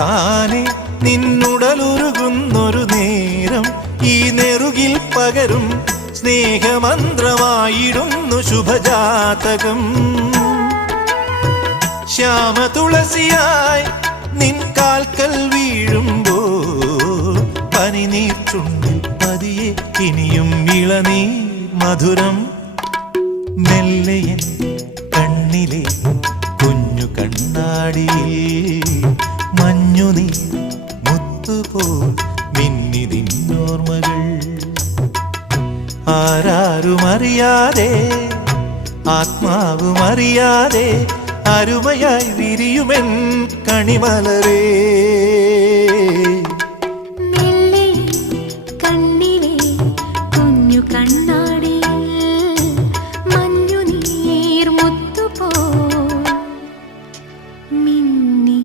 താനെ നിന്നുടലുരുകുന്നൊരു നേരം ഈ നെറുകിൽ പകരും സ്നേഹമന്ത്രമായിടുന്നു ശുഭജാതകം. ശ്യാമ തുളസിയായി നിൻ കാൽക്കൽ വീഴുമ്പോ പനിനീർ പതിയെ ഇനിയും ഇളനീ മധുരം. മെല്ലയൻ കണ്ണിലെ കുഞ്ഞു കണ്ണാടിയിൽ മുത്തുപോ മിന്നിതിന്നോർമ്മകൾ. ആരാരുമറിയാതെ ആത്മാവുമറിയാതെ അരുമയായി വിരിയുമെൻ കണിമലരേ.